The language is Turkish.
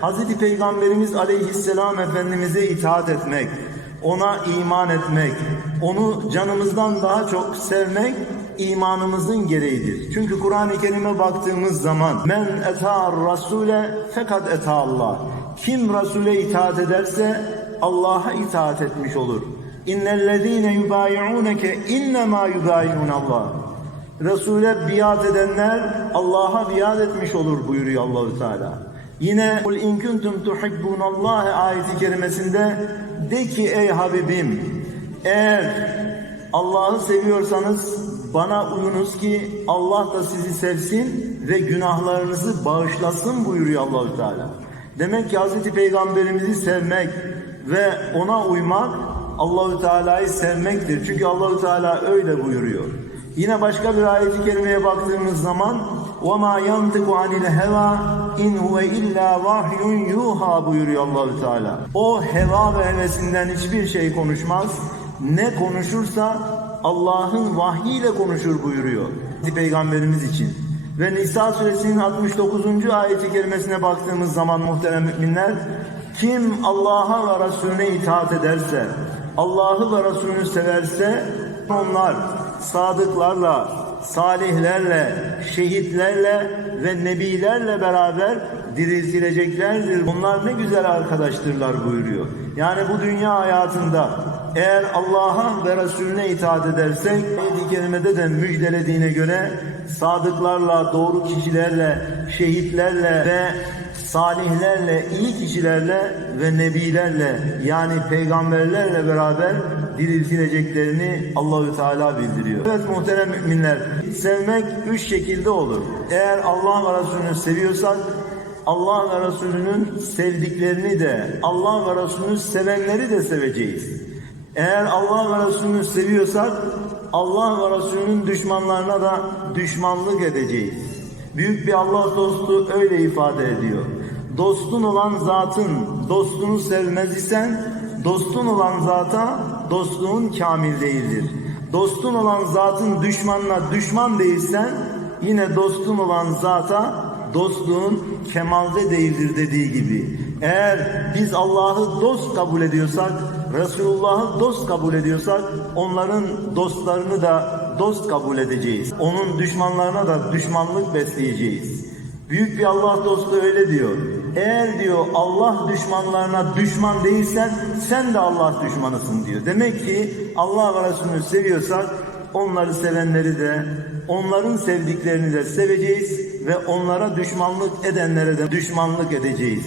Hazreti Peygamberimiz Aleyhisselam Efendimiz'e itaat etmek, ona iman etmek, onu canımızdan daha çok sevmek imanımızın gereğidir. Çünkü Kur'an-ı Kerim'e baktığımız zaman men etar rasule fakat eta Allah. Kim Rasule itaat ederse Allah'a itaat etmiş olur. İnnellezîne yubâyi'ûneke innemâ yubâyi'ûn Allah. Resul'e biat edenler Allah'a biat etmiş olur buyuruyor Allahü Teala. Yine kul in kuntum tuhibbunallaha ayeti kerimesinde de ki ey Habibim eğer Allah'ı seviyorsanız bana uyunuz ki Allah da sizi sevsin ve günahlarınızı bağışlasın buyuruyor Allahü Teala. Demek ki Hazreti Peygamberimizi sevmek ve ona uymak Allahü Teala'yı sevmektir. Çünkü Allahü Teala öyle buyuruyor. Yine başka bir ayet-i kerimeye baktığımız zaman وَمَا يَنْتِقُ عَنِ الْهَوَى اِنْ هُوَ اِلَّا وَحْيٌ يُوحَى buyuruyor Allahü Teala. O heva ve hevesinden hiçbir şey konuşmaz. Ne konuşursa Allah'ın vahyiyle konuşur buyuruyor. Peygamberimiz için. Ve Nisa suresinin 69. ayeti kerimesine baktığımız zaman muhterem müminler kim Allah'a ve Resulüne itaat ederse, Allah'ı ve Resulünü severse onlar sadıklarla, salihlerle, şehitlerle ve nebilerle beraber diriltileceklerdir. Bunlar ne güzel arkadaştırlar buyuruyor. Yani bu dünya hayatında eğer Allah'a ve Resulüne itaat edersek, ayet-i kerimede de müjdelediğine göre sadıklarla, doğru kişilerle, şehitlerle ve salihlerle, iyi kişilerle ve nebilerle yani peygamberlerle beraber diriltileceklerini Allahü Teala bildiriyor. Evet muhterem müminler, sevmek üç şekilde olur. Eğer Allah ve Resulünü seviyorsak Allah ve Resulünün sevdiklerini de Allah ve Resulünü sevenleri de seveceğiz. Eğer Allah ve Resulünü seviyorsak Allah ve Resulünün düşmanlarına da düşmanlık edeceğiz. Büyük bir Allah dostu öyle ifade ediyor. Dostun olan zatın dostunu sevmez isen dostun olan zata dostluğun kamil değildir. Dostun olan zatın düşmanına düşman değilsen yine dostun olan zata dostluğun kemalde değildir dediği gibi. Eğer biz Allah'ı dost kabul ediyorsak, Resulullah'ı dost kabul ediyorsak onların dostlarını da dost kabul edeceğiz. Onun düşmanlarına da düşmanlık besleyeceğiz. Büyük bir Allah dostu öyle diyor. Eğer diyor Allah düşmanlarına düşman değilsen sen de Allah düşmanısın diyor. Demek ki Allah ve seviyorsak onları sevenleri de onların sevdiklerini de seveceğiz ve onlara düşmanlık edenlere de düşmanlık edeceğiz.